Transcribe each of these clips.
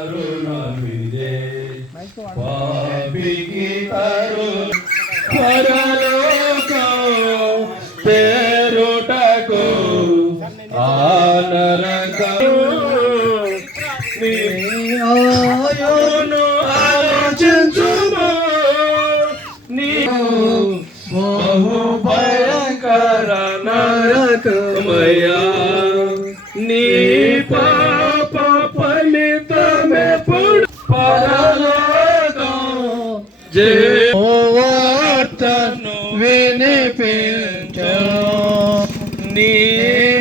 తరుణమిదే పాపికి పరలోకం చేరుటకు ఆనరకమును ఆలోచించుము బహు భయంకర నరకమయ్యా నీ పాప ఫలితమెప్పుడు పరలోకం వార్తను వినిపించు నీ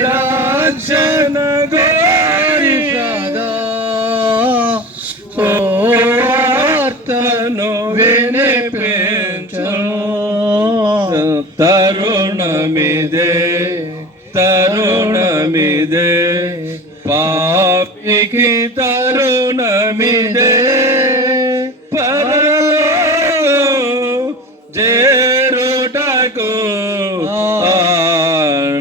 రక్షణ గోరి సదా వార్తను వినిపించు తరుణమిదే తరుణమిదే పాపికి తరుణమిదే చేరుటకు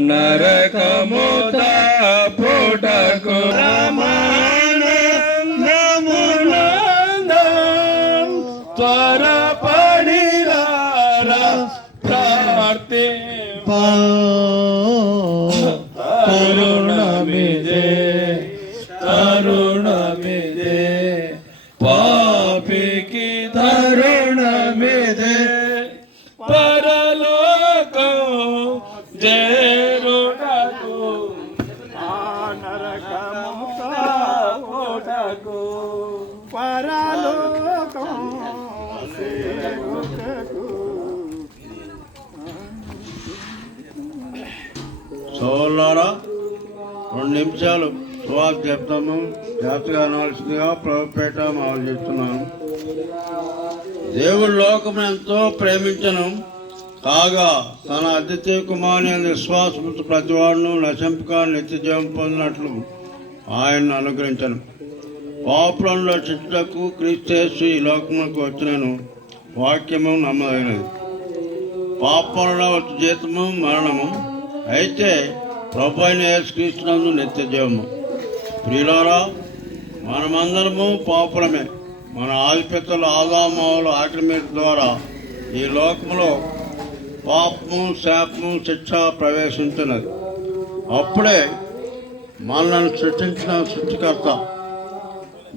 నరకము తప్పుటకు రమానందమునందం త్వరపడిరారా ప్రార్థి తరుణమిదే తరుణమిదే పాపికి తరుణమిదే పరలోకం చేరుటకు నరకము తప్పుటకు పరలోకం చేరుటకు. సోదరులారా 2 నిమిషాలు సువార్త చెప్తాము. జాగ్రత్తగా అనాల్సిందిగా ప్రభుపేట మనం చెప్తున్నాను. దేవుడు లోకం ఎంతో ప్రేమించను కాగా తన అద్వితీయ కుమారుని విశ్వాసముతో ప్రతివాడును నశింపక నిత్య జీవం పొందినట్లు ఆయన్ను అనుగ్రహించను. పాపులను రక్షించుటకు క్రీస్తు యేసు ఈ లోకములకు వచ్చినను వాక్యము నమ్మదగినది. పాపముల జీతము మరణము, అయితే ప్రభు అయిన యేసుక్రీస్తునందు నిత్య జీవము. ప్రియులారా, మనమందరము పాపులమే. మన ఆధిపత్యుల ఆదామవుల ఆక్రమణ ద్వారా ఈ లోకంలో పాపము శాపము శిక్ష ప్రవేశించినది. అప్పుడే మనల్ని సృష్టించిన సృష్టికర్త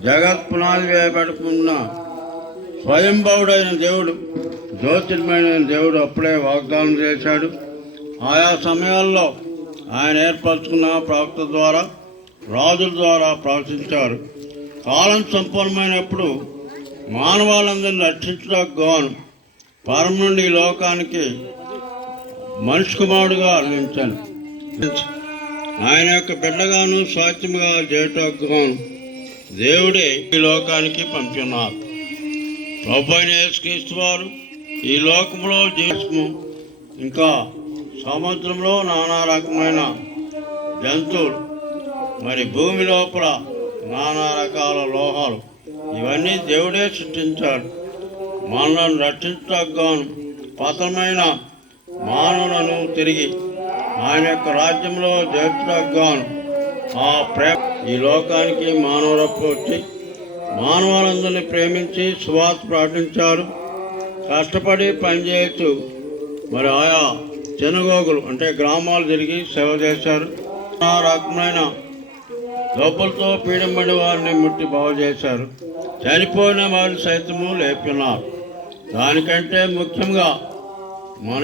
జగత్ పునాది వేయబడుకున్న స్వయంభవుడైన దేవుడు, జ్యోతిర్మైన దేవుడు అప్పుడే వాగ్దానం చేశాడు. ఆయా సమయాల్లో ఆయన ఏర్పరచుకున్న ప్రవక్త ద్వారా రాజుల ద్వారా ప్రవచించారు. కాలం సంపూర్ణమైనప్పుడు మానవాళ్ళందరినీ రక్షించడానికి గాను పరం నుండి ఈ లోకానికి మనిషి కుమారుడుగా అందించాను. ఆయన యొక్క బిడ్డగాను స్వాస్థ్యముగా చేయటానికి గాను దేవుడే ఈ లోకానికి పంపున్నారు. ప్రభు అయిన యేసుక్రీస్తు వారు ఈ లోకంలో జీవము, ఇంకా సముద్రంలో నానా రకమైన జంతువులు, మరి భూమి లోపల నానా రకాల లోహాలు, ఇవన్నీ దేవుడే సృష్టించాడు. మనలను రక్షించడానికి గాను పతనమైన మానవులను తిరిగి ఆయన యొక్క రాజ్యంలో చేర్చడానికి గాను ఆ ప్రేమ ఈ లోకానికి మానవులకు వచ్చి మానవులందరినీ ప్రేమించి సువార్త ప్రకటించారు. కష్టపడి పనిచేయచ్చు. మరి ఆయా జనగోగులు అంటే గ్రామాలు తిరిగి సేవ చేశారు. ఆ రకమైన జబ్బులతో పీడింపడి వారిని ముట్టి బాగు చేశారు. చనిపోయిన వారిని సైతము లేపున్నారు. దానికంటే ముఖ్యంగా మన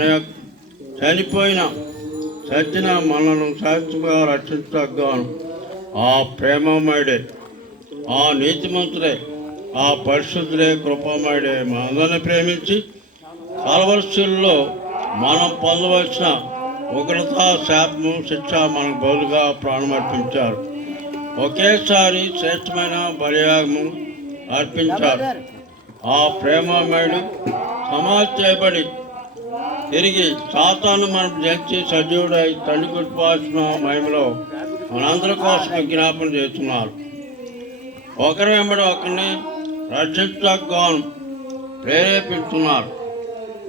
చచ్చిన మనను శాశ్వతంగా రక్షించగాను ఆ ప్రేమమయుడే, ఆ నీతిమంతుడే, ఆ పరిశుద్ధుడే, కృపమయుడే మనందరినీ ప్రేమించి కలవరశుల్లో మనం పొందవలసిన ఉగ్రత, శాపము, శిక్ష మనకు బదులుగా ప్రాణమర్పించారు. ఒకేసారి శ్రేష్టమైన బలియాగము అర్పించారు. ఆ ప్రేమమయుడు సమాధి చేయబడి తిరిగి సాతాను మనం జయించి సజీవుడై తండ్రి కుటుంబాసిన మహిమలో మనందరి కోసం విజ్ఞాపన చేస్తున్నారు. ఒకరి వెంబడి ఒకరిని రక్షించడానికి గాను ప్రేరేపిస్తున్నారు.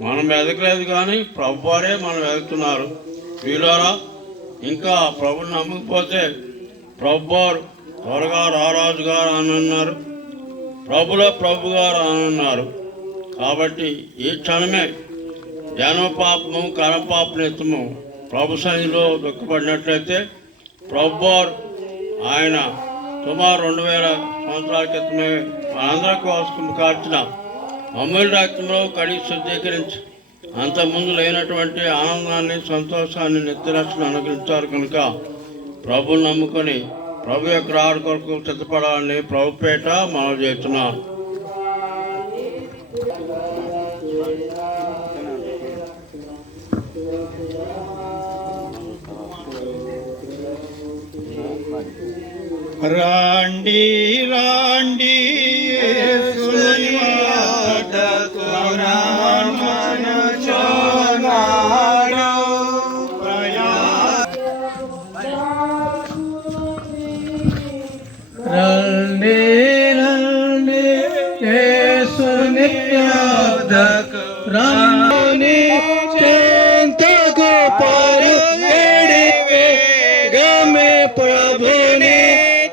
మనం ఎదగలేదు కానీ ప్రభు వారే మనం ఎదుగుతున్నారు. వీళ్ళారా ఇంకా ప్రభుని నమ్మకపోతే ప్రభు వారు త్వరగా రారాజు గారు అని అన్నారు. ప్రభుల ప్రభుగా రానున్నారు. కాబట్టి ఈ క్షణమే జ్ఞానపాపము కరపాప నిత్యము ప్రభు సన్నిధిలో దుఃఖపడినట్లయితే ప్రభువారు ఆయన సుమారు 2000 సంవత్సరాల క్రితమే మనందరి కోసం కార్చిన అమూల్య రక్తంలో కడిగి శుద్ధీకరించి అంతకుముందు లేనటువంటి ఆనందాన్ని సంతోషాన్ని నిత్యరక్షణ అనుగ్రహించారు. కనుక ప్రభుని నమ్ముకొని ప్రభు యొక్క రాడు కొరకు సిద్ధపడాలని ప్రభుపేట మనవి చేస్తున్నాను. రాండి రాండి యేసుని వద్దకు రమ్మనుచున్నాడు. రండి రండి యేసుని వద్దకు రమ్మని చెంతకు పరుగెడి వేగమే ప్రభుని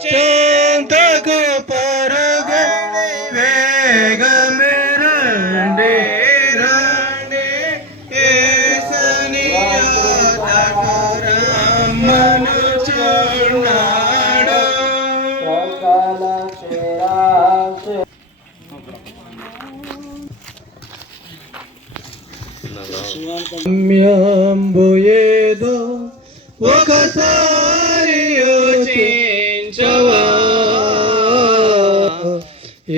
చెంతకు పరుగెడి వేగమే రండి రండి యేసుని వద్దకు రమ్మనుచున్నాడు. గమ్యంబుయేదో ఒకసారి యోచించవా,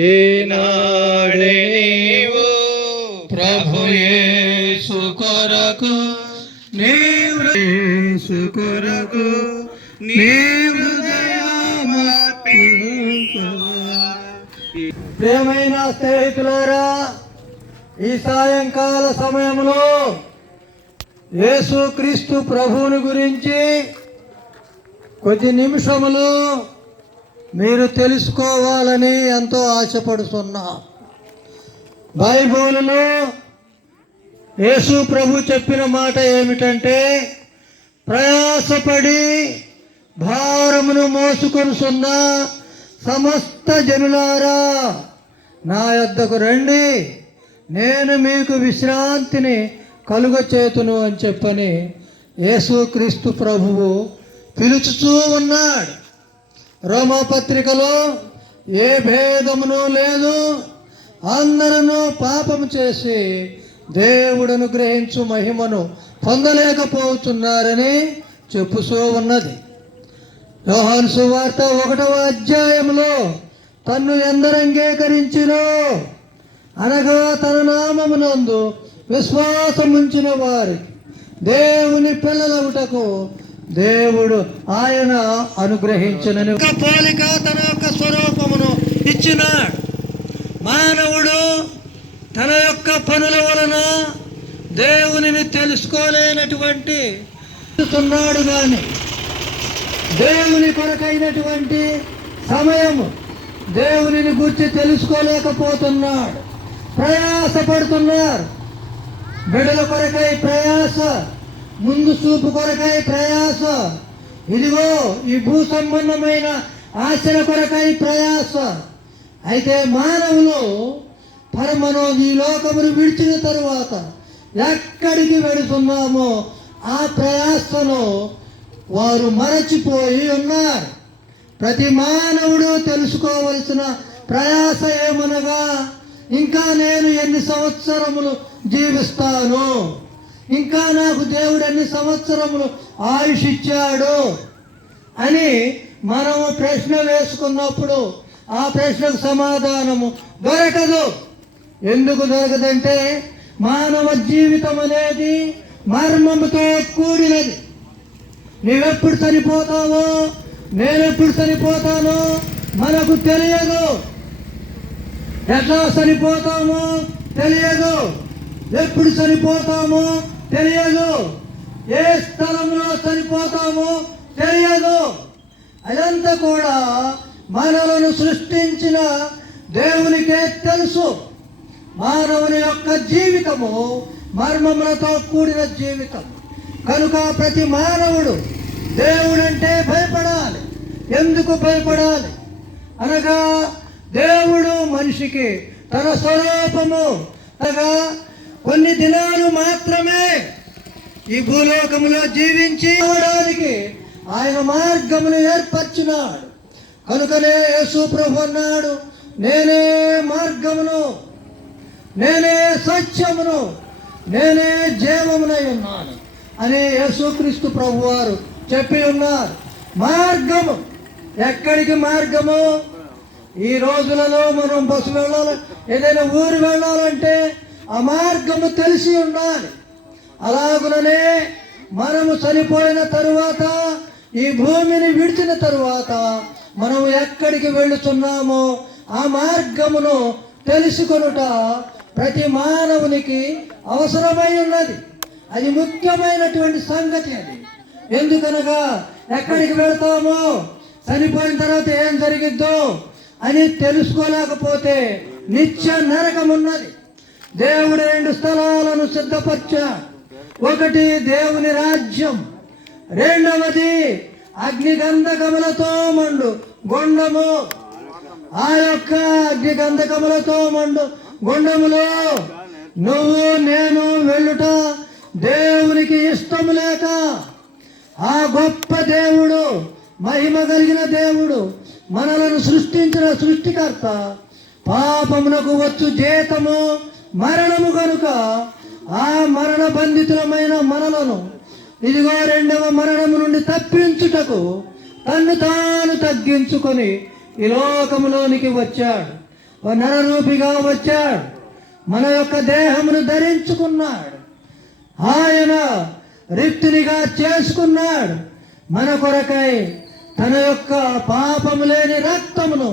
ఈనాడే నీవు ప్రభు యేసు కొరకు యేసు కొరకు నీ హృదయమర్పించవా. ప్రియమైన స్నేహితులారా, ఈ సాయంకాల సమయంలో యేసుక్రీస్తు ప్రభువుని గురించి కొద్ది నిమిషములు మీరు తెలుసుకోవాలని ఎంతో ఆశపడుతున్నా. బైబిలులో యేసు ప్రభు చెప్పిన మాట ఏమిటంటే, ప్రయాసపడి భారమును మోసుకొనుచున్న సమస్త జనులారా నా యొద్దకు రండి, నేను మీకు విశ్రాంతిని కలుగచేతును అని చెప్పని యేసుక్రీస్తు ప్రభువు పిలుచుతూ ఉన్నాడు. రోమపత్రికలో ఏ భేదమును లేదు, అందరూ పాపము చేసి దేవుడు అనుగ్రహించు మహిమను పొందలేకపోతున్నారని చెప్పుతూ ఉన్నది. యోహాను సువార్త 1వ అధ్యాయంలో తన్ను ఎందరు అంగీకరించినో అనగా తన నామమునందు విశ్వాసముంచిన వారికి దేవుని పిల్లలవుటకు దేవుడు ఆయన అనుగ్రహించునని ఒక పోలిక తన యొక్క స్వరూపమును ఇచ్చినాడు. మానవుడు తన యొక్క పనుల వలన దేవునిని తెలుసుకోలేనటువంటి ఉన్నాడు, కానీ దేవుని కొరకైనటువంటి సమయము దేవునిని గురించి తెలుసుకోలేకపోతున్నాడు. ప్రయాసపడుతున్నారు. బిడ్డల కొరకై ప్రయాస, ముందు చూపు కొరకై ప్రయాస, ఇదిగో ఈ భూ సంబంధమైన ఆశల కొరకై ప్రయాస. అయితే మానవులు ఈ లోకమును విడిచిన తరువాత ఎక్కడికి వెళుతున్నామో ఆ ప్రయాసను వారు మరచిపోయి ఉన్నారు. ప్రతి మానవుడు తెలుసుకోవలసిన ప్రయాస ఏమనగా, ఇంకా నేను ఎన్ని సంవత్సరములు జీవిస్తాను, ఇంకా నాకు దేవుడు ఎన్ని సంవత్సరములు ఆయుష్ ఇచ్చాడు అని మనము ప్రశ్న వేసుకున్నప్పుడు ఆ ప్రశ్నకు సమాధానము దొరకదు. ఎందుకు దొరకదంటే, మానవ జీవితం అనేది మర్మముతో కూడినది. నీవెప్పుడు చనిపోతావో, నేనెప్పుడు చనిపోతానో మనకు తెలియదు. ఎట్లా చనిపోతామో తెలియదు, ఎప్పుడు చనిపోతామో తెలియదు, ఏ స్థలంలో చనిపోతామో తెలియదు. అదంతా కూడా మనలను సృష్టించిన దేవునికే తెలుసు. మానవుని యొక్క జీవితము మర్మములతో కూడిన జీవితం కనుక ప్రతి మానవుడు దేవుడంటే భయపడాలి. ఎందుకు భయపడాలి అనగా, దేవుడు మనిషికి తన స్వరూపము అనగా కొన్ని దినాలు మాత్రమే ఈ భూలోకములో జీవించి అవడానికి ఆయన మార్గమును ఏర్పరిచినాడు. కనుకనే యేసు ప్రభు అన్నాడు, నేనే మార్గమును, నేనే సత్యమును, నేనే జీవమునై ఉన్నాను అని యేసుక్రీస్తు ప్రభు వారు చెప్పి ఉన్నారు. మార్గము, ఎక్కడికి మార్గము? ఈ రోజులలో మనం బస్సు వెళ్ళాలి, ఏదైనా ఊరు వెళ్ళాలంటే ఆ మార్గము తెలిసి ఉండాలి. అలాగుననే మనము చనిపోయిన తరువాత, ఈ భూమిని విడిచిన తరువాత మనం ఎక్కడికి వెళుతున్నామో ఆ మార్గమును తెలుసుకొనుట ప్రతి మానవునికి అవసరమై ఉన్నది. అది ముఖ్యమైనటువంటి సంగతి. అది ఎందుకనగా ఎక్కడికి వెళ్తామో, చనిపోయిన తర్వాత ఏం జరిగిద్దో అని తెలుసుకోలేకపోతే నిత్య నరకం ఉన్నది. దేవుడు 2 స్థలాలను సిద్ధపరిచాడు. ఒకటి దేవుని రాజ్యం, రెండవది అగ్నిగంధకములతో మండు గుండము. ఆ యొక్క అగ్నిగంధకములతో మండు గుండములో నువ్వు నేను వెళ్ళుట దేవునికి ఇష్టము లేక, ఆ గొప్ప దేవుడు, మహిమ కలిగిన దేవుడు, మనలను సృష్టించిన సృష్టికర్త, పాపమునకు వచ్చు జీతము మరణము కనుక ఆ మరణ బంధితులమైన మనలను ఇదిగో 2వ మరణము నుండి తప్పించుటకు తన్ను తాను తగ్గించుకొని ఈ లోకములోనికి వచ్చాడు. నరరూపిగా వచ్చాడు. మన యొక్క దేహమును ధరించుకున్నాడు. ఆయన రిక్తునిగా చేసుకున్నాడు. మన కొరకై తన యొక్క పాపము లేని రక్తమును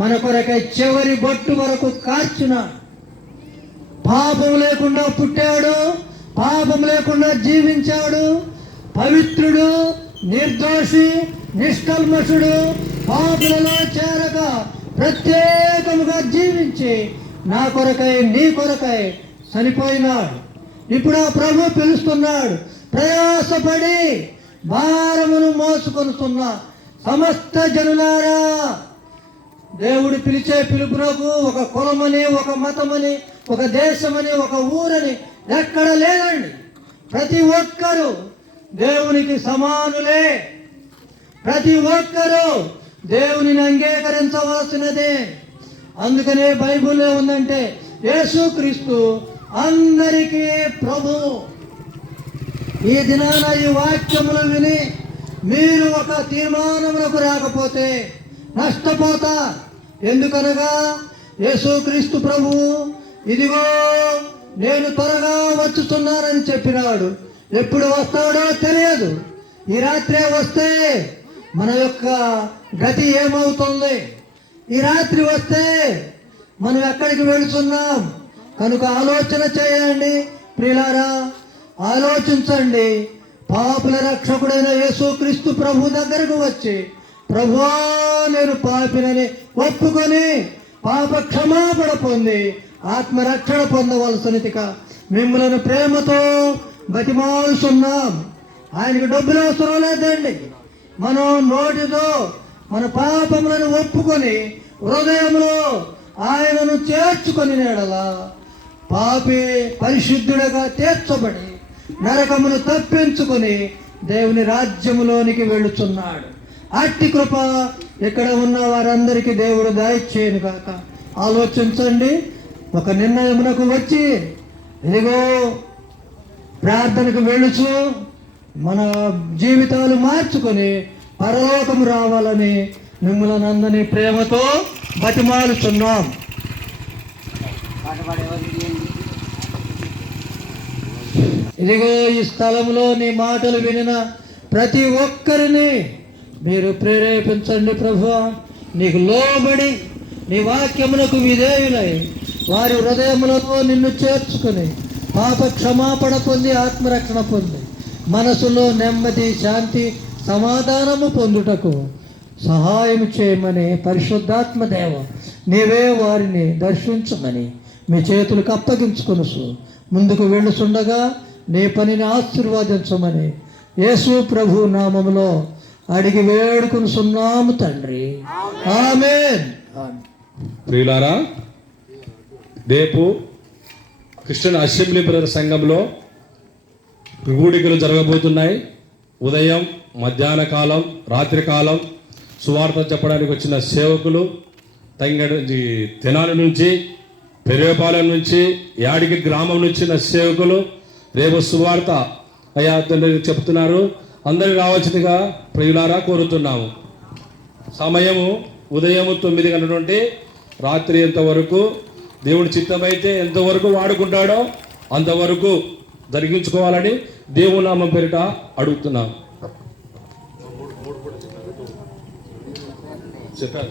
మన కొరకై చివరి బొట్టు వరకు కార్చినాడు. పాపం లేకుండా పుట్టాడు, పాపం లేకుండా జీవించాడు. పవిత్రుడు, నిర్దోషి, నిష్కల్మషుడు, పాపులలో చేరక ప్రత్యేకముగా జీవించి నా కొరకై నీ కొరకై చనిపోయినాడు. ఇప్పుడు ఆ ప్రభు పిలుస్తున్నాడు, ప్రయాసపడి భారమును మోసుకొనుతున్న సమస్త జనులారా. దేవుడు పిలిచే పిలుపునకు ఒక కులమని, ఒక మతమని, ఒక దేశమని, ఒక ఊరని ఎక్కడ లేదండి. ప్రతి ఒక్కరూ దేవునికి సమానులే. ప్రతి ఒక్కరూ దేవునిని అంగీకరించవలసినదే. అందుకనే బైబిల్లో ఉందంటే యేసుక్రీస్తు అందరికీ ప్రభు. ఈ దినాన ఈ వాక్యములు విని మీరు ఒక తీర్మానములకు రాకపోతే నష్టపోతా. ఎందుకనగా యేసుక్రీస్తు ప్రభు ఇదిగో నేను త్వరగా వచ్చుతున్నానని చెప్పినాడు. ఎప్పుడు వస్తాడో తెలియదు. ఈ రాత్రే వస్తే మన యొక్క గతి ఏమవుతుంది? ఈ రాత్రి వస్తే మనం ఎక్కడికి వెళుతున్నాం? కనుక ఆలోచన చేయండి ప్రియులారా, ఆలోచించండి. పాపుల రక్షకుడైన యేసుక్రీస్తు ప్రభు దగ్గరకు వచ్చి, ప్రభువా నేను పాపినని ఒప్పుకొని పాప క్షమాపణ పొంది ఆత్మరక్షణ పొందవలసినదిగా మిమ్మల్ని ప్రేమతో బతిమాలుస్తున్నాం. ఆయనకు డబ్బులు అవసరం లేదండి. మనం నోటితో మన పాపములను ఒప్పుకొని హృదయంలో ఆయనను చేర్చుకొని నేడలా పాపి పరిశుద్ధుడిగా తీర్చబడి నరకమును తప్పించుకొని దేవుని రాజ్యములోనికి వెళ్ళుచున్నాడు. అట్టి కృప ఇక్కడ ఉన్న వారందరికీ దేవుడు దయచేయను కాక. ఆలోచించండి. ఒక నిర్ణయమునకు వచ్చి ఇదిగో ప్రార్థనకు వెళ్ళుచు మన జీవితాలు మార్చుకొని పరలోకము రావాలని మిమ్మల్ని అందరినీ ప్రేమతో బతిమాలుచున్నాం. ఇదిగో ఈ స్థలంలో నీ మాటలు వినిన ప్రతి ఒక్కరిని మీరు ప్రేరేపించండి ప్రభువా. నీకు లోబడి నీ వాక్యమునకు విధేయులై వారి హృదయములలో నిన్ను చేర్చుకుని పాప క్షమాపణ పొంది ఆత్మరక్షణ పొంది మనసులో నెమ్మది, శాంతి, సమాధానము పొందుటకు సహాయం చేయమని పరిశుద్ధాత్మ దేవ నీవే వారిని దర్శించమని మీ చేతులకు అప్పగించుకొనుసు ముందుకు వెళ్ళుచుండగా నీ పనిని ఆశీర్వదించమని యేసు ప్రభు నామములో అడిగి వేడుకొనుచున్నాము తండ్రి. ఆమేన్. ప్రియులారా, రేపు క్రిస్టియన్ అసెంబ్లీ బ్రదర్ సంఘంలో కూడికలు జరగబోతున్నాయి. ఉదయం, మధ్యాహ్న కాలం, రాత్రి కాలం సువార్త చెప్పడానికి వచ్చిన సేవకులు తెనాలి నుంచి, పెరేపాలెం నుంచి, యాడికి గ్రామం నుంచి సేవకులు రేపు సువార్త అయ్యా తండ్రి చెప్తున్నారు. అందరూ రావాల్సిందిగా ప్రియులారా కోరుతున్నాము. సమయము ఉదయం 9 గంటల నుండి రాత్రి ఎంతవరకు దేవుడి చిత్తమైతే ఎంతవరకు వాడుకుంటాడో అంతవరకు జరిగించుకోవాలని దేవుని నామం పేరిట అడుగుతున్నాం. చెప్పాను.